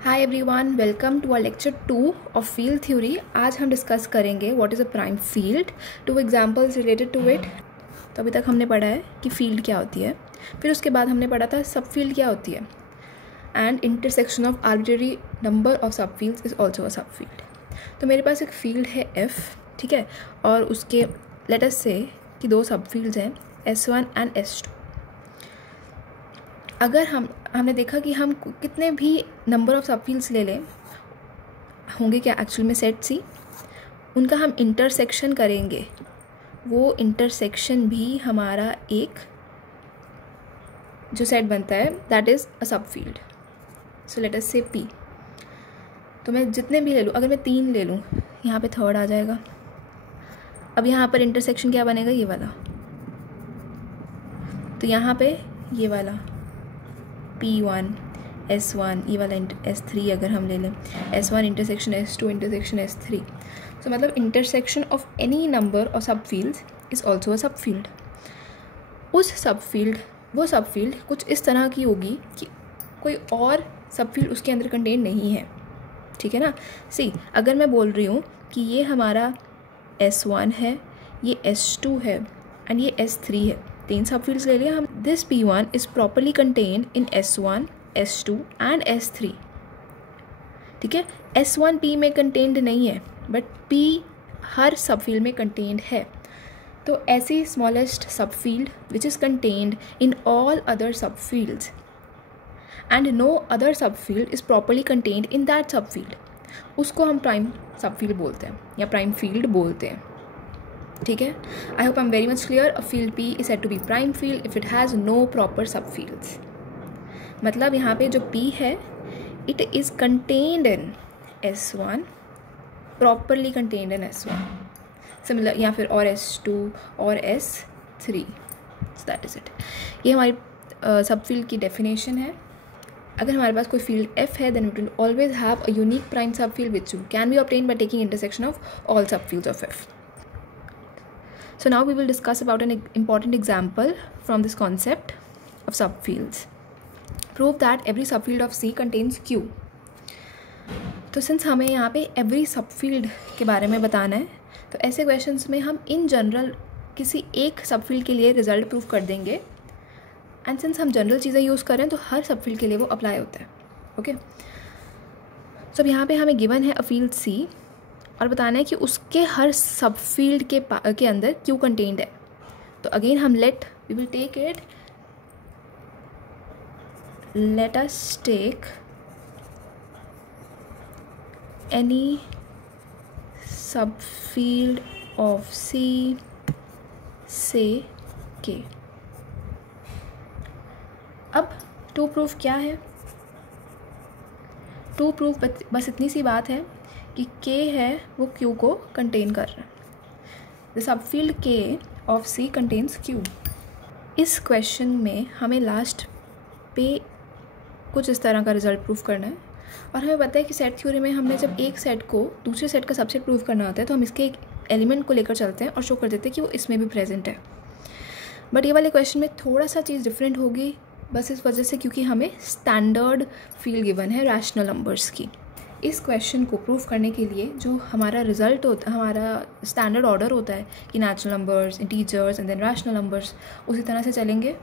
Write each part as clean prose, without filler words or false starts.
Hi everyone, welcome to our lecture 2 of field theory. आज हम discuss करेंगे what is a prime field, 2 examples related to it. तो अभी तक हमने पढ़ा है कि फील्ड क्या होती है, फिर उसके बाद हमने पढ़ा था सब फील्ड क्या होती है, and intersection of arbitrary number of सब fields is also a sub field. तो मेरे पास एक फील्ड है F, ठीक है, और उसके लेट अस से कि 2 सब फील्ड्स हैं S1 एंड S2। अगर हमने देखा कि हम कितने भी नंबर ऑफ सब फील्ड्स ले लें होंगे क्या एक्चुअल में सेट सी, उनका हम इंटरसेक्शन करेंगे, वो इंटरसेक्शन भी हमारा एक जो सेट बनता है that is a sub field. So let us से P। तो मैं जितने भी ले लूँ, अगर मैं 3 ले लूँ, यहाँ पे थर्ड आ जाएगा। अब यहाँ पर इंटरसेक्शन क्या बनेगा, ये वाला। तो यहाँ पे ये वाला P1 S1, ये वाला S3 अगर हम ले लें, S1 intersection S2 intersection S3। सो मतलब इंटरसेक्शन ऑफ एनी नंबर और सब fields is also a sub field. उस सब फील्ड, वो सब फील्ड कुछ इस तरह की होगी कि कोई और सब फील्ड उसके अंदर कंटेन नहीं है, ठीक है ना। सी, अगर मैं बोल रही हूँ कि ये हमारा S1 है, ये S2 है एंड ये S3 है, 3 सब फील्ड्स ले लिया हम। This P1 is properly contained in S1, S2 and S3, ठीक है। S1 P में कंटेन्ड नहीं है, बट P हर सब फील्ड में कंटेन्ड है। तो ऐसी स्मॉलेस्ट सब field which is contained in all other सब फील्ड्स एंड नो अदर सब field is properly contained in that सब फील्ड, उसको हम प्राइम सब फील्ड बोलते हैं या प्राइम फील्ड बोलते हैं, ठीक है। I hope I am very much clear. A field P is said to be prime field if it has no proper sub fields. मतलब यहाँ पे जो P है, it is contained in S1, properly contained in S1, similar, या फिर और S2 और S3। That is it. ये हमारी सब फील्ड की डेफिनेशन है। अगर हमारे पास कोई फील्ड F है, then we will always have a unique prime sub field which can be obtained by taking intersection of all sub fields of F. So now we will discuss about an important example from this concept of subfields. Prove that every subfield of C contains Q. तो since हमें यहाँ पे every subfield के बारे में बताना है, तो ऐसे questions में हम in general किसी एक subfield के लिए result prove कर देंगे, and since हम general चीज़ें यूज़ कर रहे हैं तो हर subfield के लिए वो apply होता है, okay? So अब यहाँ पे हमें given है a field C और बताना है कि उसके हर सब फील्ड के अंदर क्यू कंटेन्ड है। तो अगेन हम we will take it, let us take any sub field of C say K. अब टू प्रूफ क्या है? टू प्रूफ बस इतनी सी बात है कि K है वो Q को कंटेन कर रहा है। The sub field K of C contains Q। इस क्वेश्चन में हमें लास्ट पे कुछ इस तरह का रिजल्ट प्रूफ करना है, और हमें पता है कि सेट थ्योरी में हमने जब एक सेट को दूसरे सेट का सबसेट प्रूफ करना होता है तो हम इसके एक एलिमेंट को लेकर चलते हैं और शो कर देते हैं कि वो इसमें भी प्रेजेंट है। बट ये वाले क्वेश्चन में थोड़ा सा चीज़ डिफरेंट होगी, बस इस वजह से क्योंकि हमें स्टैंडर्ड फील्ड गिवन है रैशनल नंबर्स की। इस क्वेश्चन को प्रूफ करने के लिए जो हमारा रिजल्ट होता है, हमारा स्टैंडर्ड ऑर्डर होता है कि natural numbers, integers and then rational numbers, उसी तरह से चलेंगे।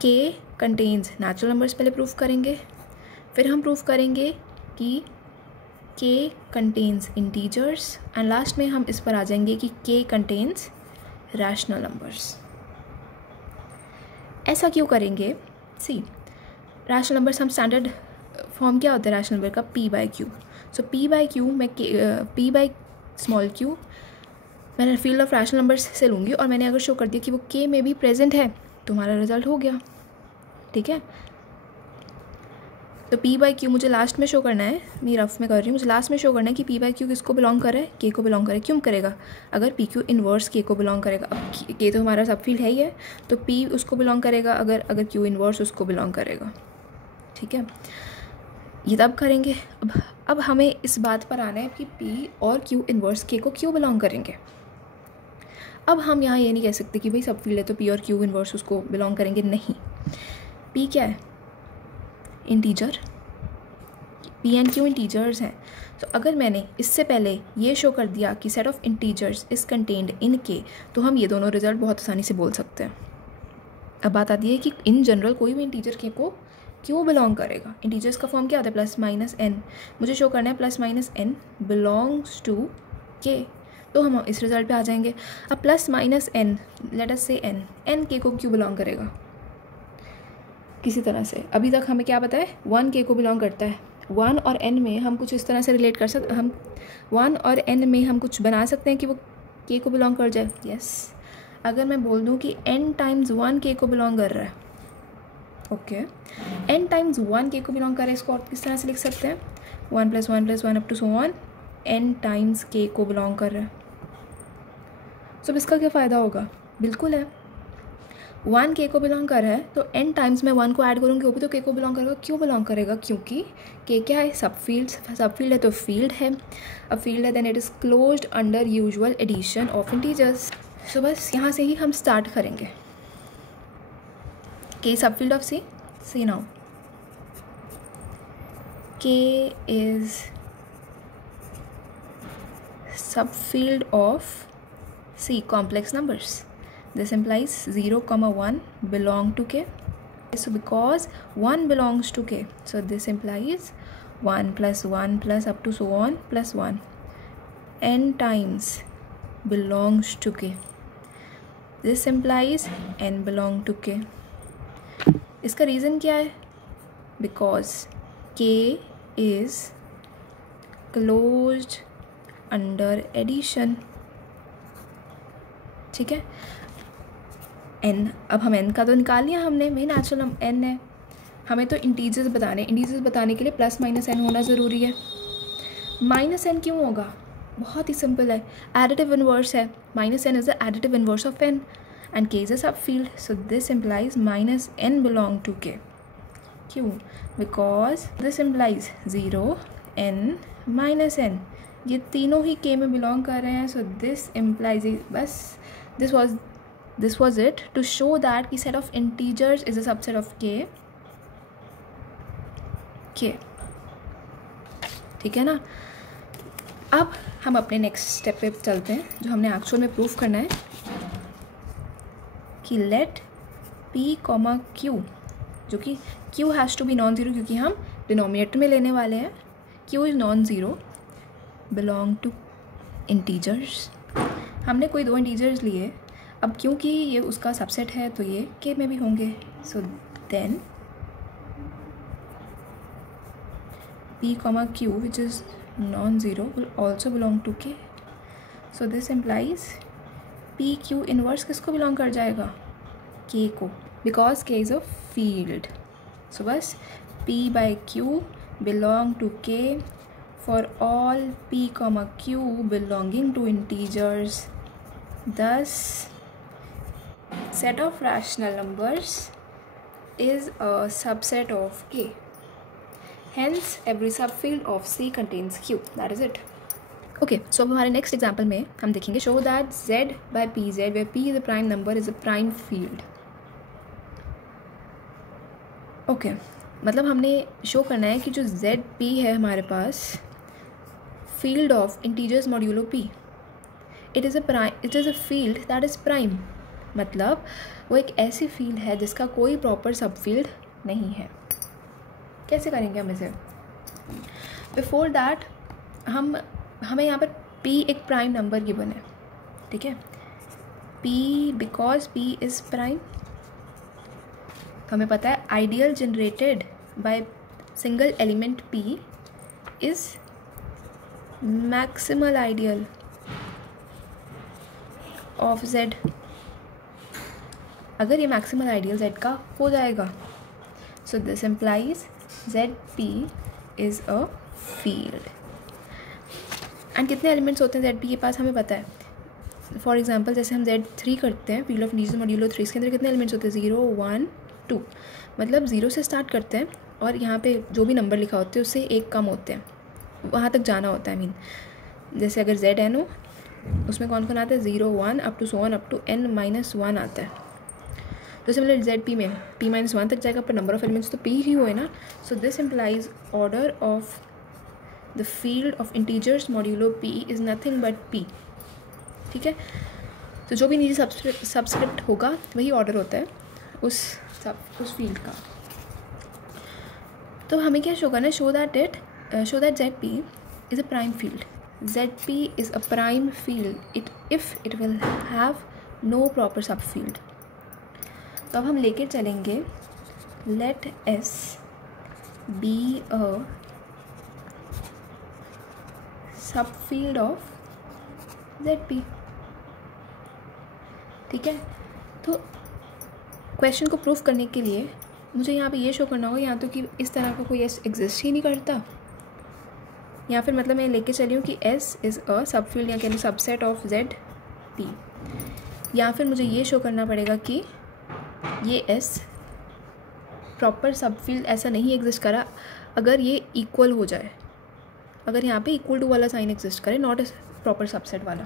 K कंटेन्स नेचुरल नंबर्स पहले प्रूफ करेंगे, फिर हम प्रूफ करेंगे कि K contains integers, and last में हम इस पर आ जाएंगे कि K कंटेन्स रैशनल नंबर्स। ऐसा क्यों करेंगे? सी, रैशनल नंबर्स हम स्टैंडर्ड फॉर्म क्या होता है रैशनल नंबर का? P by Q. So P by Q मैं P बाई स्मॉल क्यू मैंने फील्ड ऑफ रैशनल नंबर्स से लूँगी, और मैंने अगर शो कर दिया कि वो K में भी प्रेजेंट है तो हमारा रिजल्ट हो गया, ठीक है। तो P बाई क्यू मुझे लास्ट में शो करना है, मैं रफ में कर रही हूँ, मुझे लास्ट में शो करना है कि P बाई क्यू किसको बिलोंग कर रहा है? K को बिलोंग करे। क्यों करेगा? अगर P क्यू इन्वर्स K को बिलोंग करेगा, अब K तो हमारा सब फील्ड है ही है, तो P उसको बिलोंग करेगा अगर Q इन्वर्स उसको बिलोंग करेगा, ठीक है। ये तब करेंगे। अब हमें इस बात पर आना है कि P और Q इन्वर्स K को क्यों बिलोंग करेंगे। अब हम यहाँ ये नहीं कह सकते कि भाई सब फील्ड है तो P और Q इन्वर्स उसको बिलोंग करेंगे, नहीं। P क्या है? Integer, P and Q integers हैं। तो अगर मैंने इससे पहले ये शो कर दिया कि set of integers is contained इन के, तो हम ये दोनों रिजल्ट बहुत आसानी से बोल सकते हैं। अब बात आती है कि इन जनरल कोई भी इंटीजर के को क्यों बिलोंग करेगा। इंटीजर्स का फॉर्म क्या होता है, प्लस माइनस एन। मुझे शो करना है plus minus n belongs to K, तो हम इस रिजल्ट पे आ जाएंगे। अब plus minus n, let us say n के को क्यों बिलोंग करेगा किसी तरह से। अभी तक हमें क्या पता है, 1 के को बिलोंग करता है। 1 और n में हम कुछ इस तरह से रिलेट कर सकते, हम 1 और n में हम कुछ बना सकते हैं कि वो k को बिलोंग कर जाए। यस, अगर मैं बोल दूं कि n टाइम्स 1 k को बिलोंग कर रहा है, ओके, n टाइम्स 1 k को बिलोंग कर रहा है, इसको और किस तरह से लिख सकते हैं, 1 + 1 + 1 up to so on, n times k को बिलोंग कर रहा है। तो इसका क्या फ़ायदा होगा, बिल्कुल है 1 k को बिलोंग कर रहा है तो n टाइम्स मैं 1 को ऐड करूँगी वो भी तो k को बिलोंग करेगा। क्यों बिलोंग करेगा, क्योंकि k क्या है, सब फील्ड है तो फील्ड है। अब फील्ड है then it is closed under usual addition of integers. So बस यहाँ से ही हम स्टार्ट करेंगे। k sub field of c, see now k is sub field of c complex numbers. This implies 0, 1 belong to k. So because 1 belongs to k, so this implies 1 + 1 + up to so on + 1 n times belongs to k. This implies n belong to k. इसका reason क्या है, because k is closed under addition, ठीक है। n, अब हम n का तो निकाल लिया हमने, मेन नेचुरल n है, हमें तो इंटीजर्स बताने के लिए प्लस माइनस n होना ज़रूरी है। माइनस n क्यों होगा, बहुत ही सिंपल है, एडिटिव इन्वर्स है, minus n is the additive inverse of n and k is a sub field, so this implies minus n belong to k। क्यों, because this implies 0 n minus n, ये तीनों ही k में belong कर रहे हैं। सो this implies, बस this was it to show that की set of integers is a subset of k, ठीक है ना। अब हम अपने नेक्स्ट स्टेप पे चलते हैं, जो हमने एक्चुअल में प्रूफ करना है कि लेट p, q, जो कि q has to be non zero क्योंकि हम डिनोमिनेटर में लेने वाले हैं, q is non zero, belong to integers. हमने कोई 2 इंटीजर्स लिए, अब क्योंकि ये उसका सबसेट है तो ये k में भी होंगे। So then p, q which is non zero will also belong to k। So this implies p q inverse किसको बिलोंग कर जाएगा, k को, because k is a field. So बस p by q belong to k for all p, q belonging to integers. Thus, set of rational numbers is a subset of k. Hence, every subfield of C contains q. That is it. Okay, so हमारे next example में हम देखेंगे show that z by pz, where p is a prime number, is a prime field. Okay, मतलब हमने show करना है कि जो z p है हमारे पास field of integers modulo p, it is a field that is prime, मतलब वो एक ऐसी फील्ड है जिसका कोई प्रॉपर सब फील्ड नहीं है। कैसे करेंगे हम इसे, बिफोर दैट हमें यहाँ पर p एक प्राइम नंबर गिवन है, ठीक है, p because p is prime, हमें पता है ideal generated by single element p is maximal ideal of z। अगर ये मैक्सिमल आइडियल z का हो जाएगा, सो this implies zp is a field. And कितने एलिमेंट्स होते हैं zp के पास हमें पता है। फॉर एग्जांपल जैसे हम z3 करते हैं, फील्ड ऑफ इंटीजर्स मॉड्यूलो 3, इसके अंदर कितने एलिमेंट्स होते हैं, 0 1 2, मतलब 0 से स्टार्ट करते हैं और यहाँ पे जो भी नंबर लिखा होता है उससे एक कम होते हैं, वहाँ तक जाना होता है। जैसे अगर zn हो उसमें कौन कौन आता है, 0 1 up to so on up to n-1 आता है। तो सिमिलर zp में p-1 तक जाएगा, पर नंबर ऑफ एलिमेंट्स तो p ही हुए ना। सो this implies order of the field of integers modulo p is nothing but p। ठीक है, तो जो भी नीचे सबस्क्रिप्ट होगा वही ऑर्डर होता है उस फील्ड का। तो हमें क्या शो करना है, show that ZP is a prime field. ZP is a prime field if it will have no proper sub field. तो अब हम लेके चलेंगे late S be a sub field of ZP। ठीक है, तो क्वेश्चन को प्रूफ करने के लिए मुझे यहाँ पे ये शो करना होगा या तो कि इस तरह का कोई S एग्जिस्ट ही नहीं करता, या फिर मतलब मैं लेके चली हूँ कि S is a sub field या कहते सबसेट ऑफ ZP, या फिर मुझे ये शो करना पड़ेगा कि ये S प्रॉपर सब फील्ड ऐसा नहीं एग्जिस्ट करा अगर ये इक्वल हो जाए, अगर यहाँ पे इक्वल टू वाला साइन एग्जिस्ट करे, नॉट ए प्रॉपर सबसेट वाला।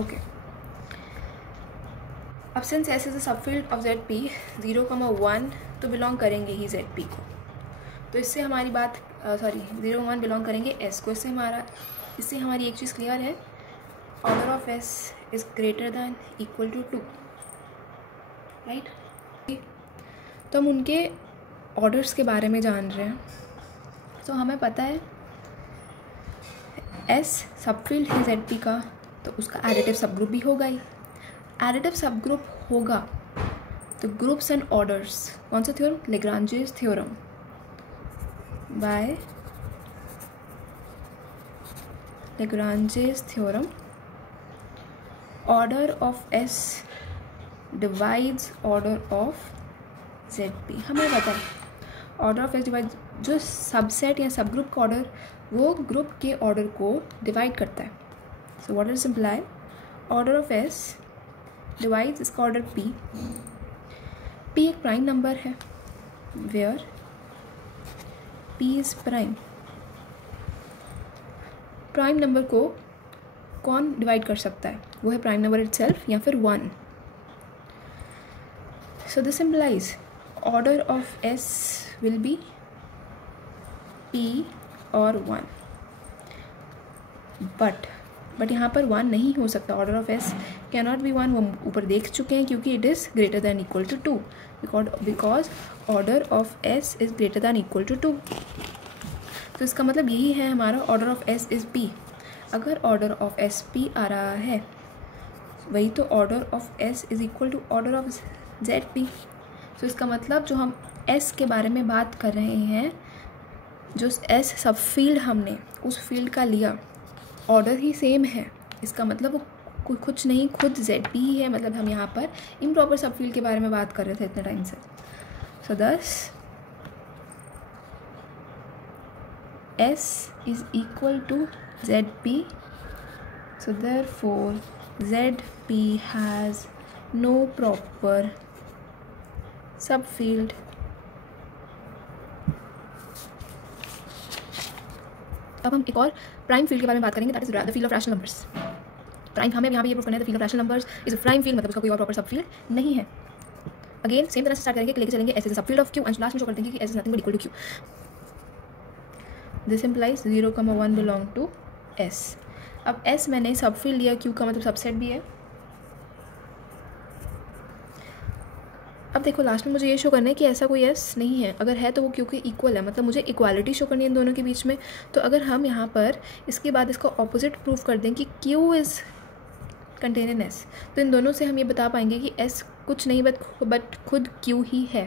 ओके, अब since S is a sub field of ZP 0,1 तो बिलोंग करेंगे ही ZP को, तो इससे हमारी बात 0,1 बिलोंग करेंगे S को। इससे हमारी एक चीज़ क्लियर है, order of S is greater than equal to 2, right. तो हम उनके ऑर्डर्स के बारे में जान रहे हैं। तो हमें पता है S सब फील्ड है ZP का, तो उसका एडिटिव सब ग्रुप भी होगा ही। एडिटिव सब ग्रुप होगा तो ग्रुप्स एंड ऑर्डर्स, कौन सा theorem, Lagrange's theorem, by Lagrange's theorem, order of S divides order of ZP। हमें पता है ऑर्डर ऑफ S डिवाइड, जो सबसेट या सब ग्रुप का ऑर्डर वो ग्रुप के ऑर्डर को डिवाइड करता है। So what is imply, order of S divides इसका ऑर्डर P एक प्राइम नंबर है where P is prime. Prime number को कौन डिवाइड कर सकता है, वो है प्राइम नंबर इटसेल्फ या फिर 1। सो this implies order of S will be P और 1, बट यहाँ पर 1 नहीं हो सकता, order of S cannot be 1, वो ऊपर देख चुके हैं क्योंकि it is greater than equal to 2, because order of S is greater than equal to 2। तो इसका मतलब यही है हमारा order of S is P। अगर ऑर्डर ऑफ S P आ रहा है, वही तो order of S is equal to order of ZP। तो इसका मतलब जो हम S के बारे में बात कर रहे हैं, जो S सब फील्ड हमने उस फील्ड का लिया, ऑर्डर ही सेम है। इसका मतलब वो कुछ नहीं, खुद ZP ही है। मतलब हम यहाँ पर इम्प्रॉपर सब फील्ड के बारे में बात कर रहे थे इतने टाइम से। So this S is equal to ZP, so therefore ZP has no proper subfield। अब हम एक और प्राइम फील्ड के बारे में बात करेंगे, that is the field of rational numbers. Prime हमें यहाँ पे ये प्रूव करना है, the field of rational numbers is a prime field, मतलब उसका कोई और प्रॉपर सब फील्ड नहीं है। अगेन सेम तरह से स्टार्ट करेंगे, लेके चलेंगे S is a sub field of Q and last में शो कर देंगे कि S is nothing but equal to Q। This implies 0,1 belong to S। अब S मैंने सब फील्ड लिया, Q का मतलब सबसेट भी है। अब देखो लास्ट में मुझे ये शो करना है कि ऐसा कोई S नहीं है, अगर है तो वो Q के इक्वल है, मतलब मुझे इक्वालिटी शो करनी है इन दोनों के बीच में। तो अगर हम यहाँ पर इसके बाद इसका ऑपोजिट प्रूफ कर दें कि Q is contain in S, तो इन दोनों से हम ये बता पाएंगे कि S कुछ नहीं बट खुद Q ही है।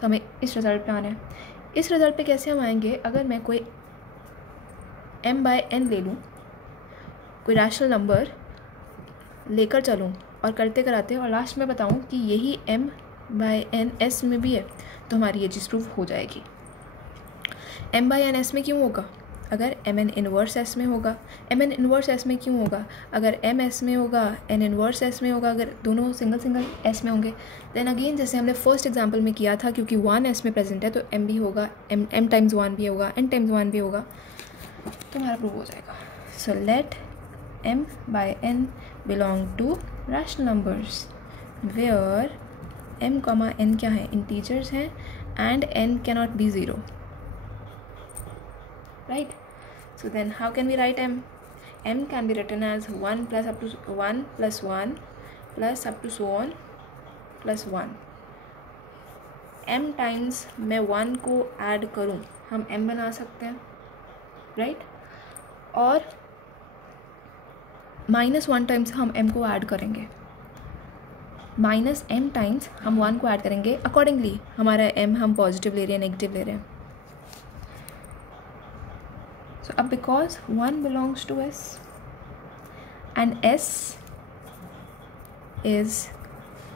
तो हमें इस रिज़ल्ट पे आना है। इस रिज़ल्ट पे कैसे हम आएंगे, अगर मैं कोई m/n ले लूँ, कोई रैशनल नंबर लेकर चलूँ और करते कराते और लास्ट में बताऊँ कि यही m/n S में भी है, तो हमारी ये चीज़ प्रूफ हो जाएगी। m/n S में क्यों होगा, अगर mn इन्वर्स S में होगा। mn इन्वर्स S में क्यों होगा, अगर m S में होगा, n इन्वर्स S में होगा, अगर दोनों सिंगल S में होंगे। देन अगेन जैसे हमने फर्स्ट एग्जांपल में किया था, क्योंकि 1 S में प्रेजेंट है तो m भी होगा, m टाइम्स 1 भी होगा, n टाइम्स 1 भी होगा, तो हमारा प्रूफ हो जाएगा। So let m/n belong to rational numbers where m, n क्या है, इंटीजर्स हैं and n cannot be 0। right? So then how can we write m? M can be written as 1 plus up to 1 plus 1 plus up to so on plus 1. m times मैं 1 को add करूँ, हम m बना सकते हैं, right? और -1 times हम m को ऐड करेंगे, -m टाइम्स हम 1 को ऐड करेंगे, अकॉर्डिंगली हमारा m हम पॉजिटिव ले रहे हैं, नेगेटिव ले रहे हैं. So अब because 1 belongs to S and S is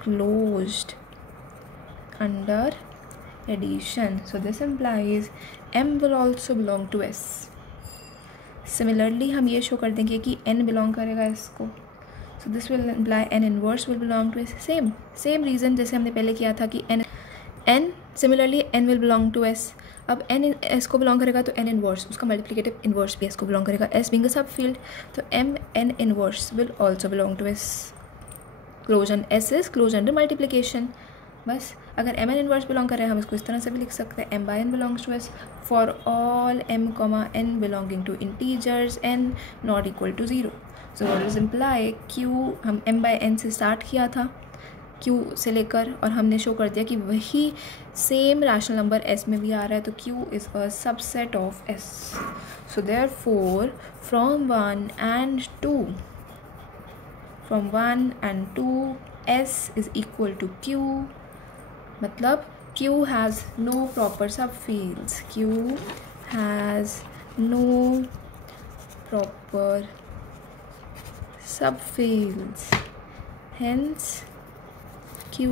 closed under addition, so this implies M will also belong to S. Similarly हम ये शो कर देंगे कि N belong करेगा S को, so this will imply N inverse will belong to S. same reason जैसे हमने पहले किया था कि N similarly N will belong to S. अब N S को बिलोंग करेगा तो N इनवर्स, उसका मल्टीप्लिकेटिव इनवर्स भी S को बिलोंग करेगा, S being a sub field, तो M N inverse will also belong to S. Closure S is close under multiplication. बस अगर M N इनवर्स बिलोंग कर रहे हैं हम इसको इस तरह से भी लिख सकते हैं, M by N belongs to S for all M, N belonging to integers N not equal to 0. So what does imply Q, हम M by N से स्टार्ट किया था Q से लेकर, और हमने शो कर दिया कि वही सेम रैशनल नंबर S में भी आ रहा है, तो Q is a subset of S. So therefore from 1 and 2 S is equal to Q. मतलब Q has no proper sub fields, Q has no proper sub fields, hence Q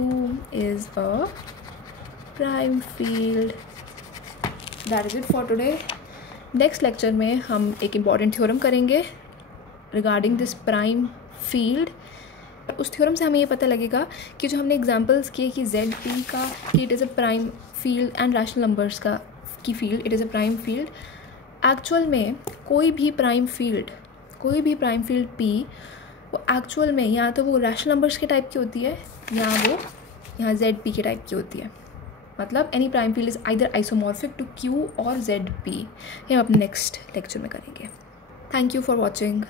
is a prime field. That is it for today. Next lecture में हम एक important theorem करेंगे regarding this prime field. उस theorem से हमें ये पता लगेगा कि जो हमने examples किए कि ZP का कि it is a prime field and rational numbers का की field it is a prime field. Actual में कोई भी prime field P वो एक्चुअल में या तो वो रैशनल नंबर्स के टाइप की होती है या वो यहाँ ZP के टाइप की होती है. मतलब any prime field is either isomorphic to Q और ZP. ये हम अपने नेक्स्ट लेक्चर में करेंगे. Thank you for watching.